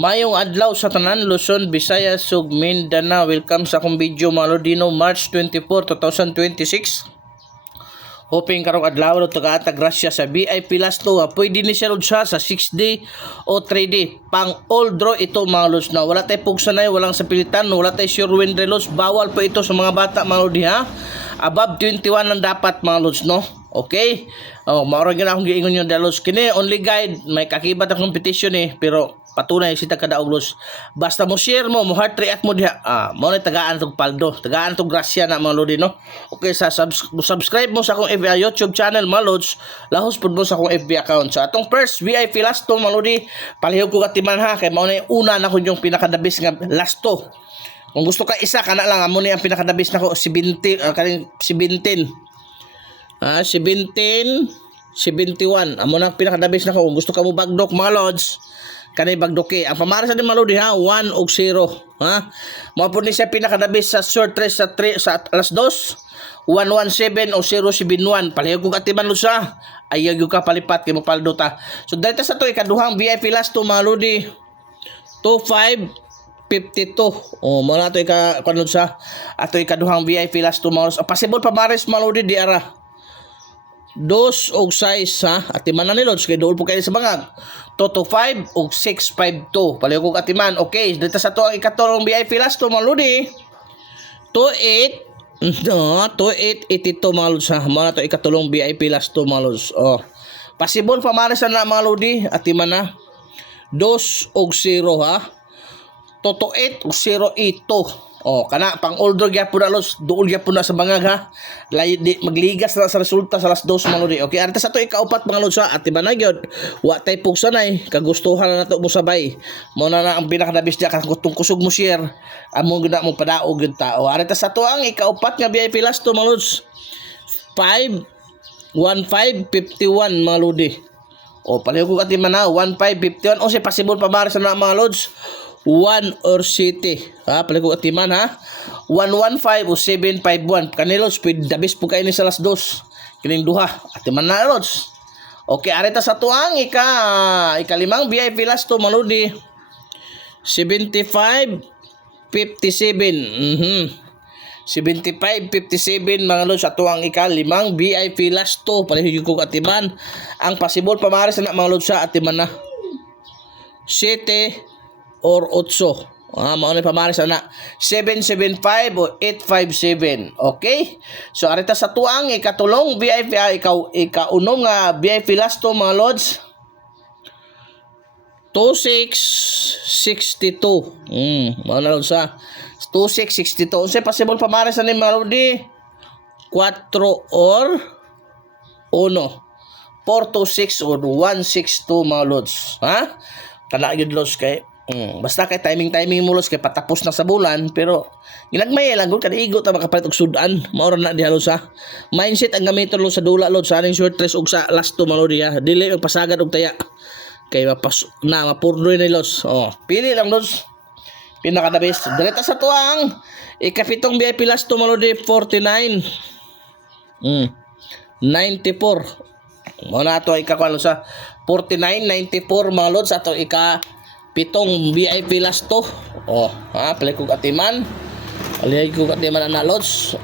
Mayong adlaw sa tanan, Luzon, Visayas, ug Mindanao. Welcome sa akong video mga Lodino, March 24, 2026. Hoping karong adlaw taga-ata grasya sa VIP last to. Pwede ni siya sa 6D o 3D. Pang all draw ito mga Lods na. Wala tayo pugsanay, walang sapilitan, wala tayo sure win relos. Bawal po ito sa mga bata mga Lodi ha. Above 21 lang dapat mga Lods no. Okay? Oh, maurang gina akong giingon yung dalos kini only guide, may kakibat ang competition pero patunay si kadaog Lods. Basta mo share mo heart react mo diha. Mo na tagaan tog paldo, tagaan tog grasya na mga Lodi no. Okay, sa subscribe mo sa akong YouTube channel mga Lods. Lahos pud mo sa akong FB account. Sa atong first VIP last to mga Lodi, palihog ko katiman ha kay mao na una na ko yung pinakadabis nga last to. Kung gusto ka isa kana lang amo ni ang pinakadabis nako 17 kaning 17. 17, 71. Amo na pinakadabis na ko. Kung gusto ka mo bagdok mga Lods, kanay bagdoke. Ang pamara sa din mga Lodi ha, 1 og 0. Ha? Mo po ni siya pinakadabis sa short race sa alas 2. 117 o 071. Palihog ko katiman Lods ha. Ayaw yung ka palipat kay mo paldo ta. So dahil sa to ikaduhang VIP last to mga Lodi. 2552. Oh, mo na to kanod sa ato ikaduhang VIP last to mga Lods. Possible pamares mga Lodi di ara. 2 og 6 ha. Atiman na ni Lods kay dool po kayo sa bangag. 225 og 652. Palihog ko atiman. Okay, dito sa to ang ikatulong VIP last to mga Lodi. 2882 mga Lods ha. Mo na to ikatulong VIP last to mga Lods. Oh. Possible pamares na mga Lodi. Atiman na. 2 og 0 ha. 28 og 082. Oh, kana pang older gyapon na Lods, duol gyapon na sa bangag ha. Magligas na sa resulta sa alas 2 mga Lodi. Okay, arta sa to ikaupat mga Lods ha. At iba na gyud. Wa tay pugsanay, kagustuhan na nato mo sabay. Mo na ang pinakadabis dia kan kutong kusog mo share. Amo gyud mo padaog gyud ta. Oh, arta sa to ang ikaupat nga VIP last to mga Lods. 1551 mga Lodi. Oh, palihog ko ati man na 1551. O si possible pa mara sa mga Lods. 1 or city ha, pala ko atiman ha. 115 o 751 kanilo speed dabis po kayo ni sa alas 2 kining duha atiman na Lods. Okay, arita sa tuang ikalimang VIP last to Maludi 75 57 75 57 mga Lods sa tuang ikalimang VIP last to palihog ko atiman ang possible pamares na mga Lods sa atiman na 7 or 8. Maunay pamaris na 775 o 857. Okay? So arita sa tuang ikatulong VIP ikaunom nga VIP last to mga Lods. 2662. Mga Lods sa 2662. Unsa possible pamaris na ni mga Lodi? 4 or 1. 426 or 162 mga Lods. Ha? Kana gyud Lods kay basta kay timing mo Lods kay patapos na sa bulan pero ginagmay lang gud kada igo ta makapalit og sudan mao na diha Lods ha. Mindset ang gamiton Lods sa dula Lods sa aning short race og sa last to mga Lodi ha. Dili og pasagad og taya kay mapurdoy na Lods. Oh, pili lang Lods. Pinaka the best. Direta sa tuang ikapitong VIP last to mga Lodi 49 94. Mo na to ikakuan sa 49 94 mga Lods ato pitong VIP last to. Oh, ha, play ko katiman. Alihig ko katiman na Lods.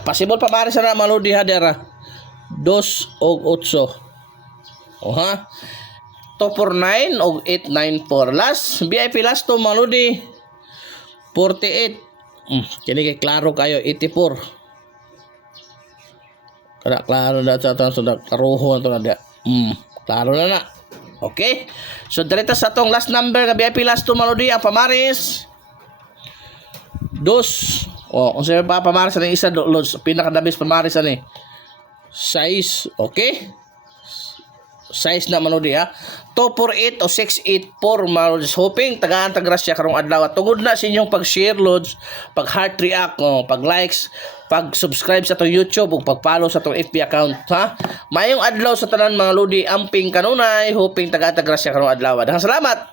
Possible pa pare sa na mga Lodi ha dera. 2 og 8. Oh ha. 249 og 894. Last VIP last to mga Lodi 48. Kini kay klaro kayo 84. Kada klaro na sa karuho to na dia. Klaro na na. Okay? So direta sa atong last number nga VIP last to mga Lodi ang pamaris 2. Oh, unsa pa pamaris ani isa Lods pinakadabis pamaris ani 6. Okay? 6 na mga Lodi ha. 248 o 684 mga Lods. Hoping tagaan tagrasya karong adlaw. Tungod na sa inyong pag-share Lods, pag-heart react, pag-likes, pag-subscribe sa itong YouTube o pag-follow sa itong FB account ha. Mayong adlaw sa tanan mga Lodi, amping kanunay. Hoping tagaan tagrasya karong adlaw. Salamat.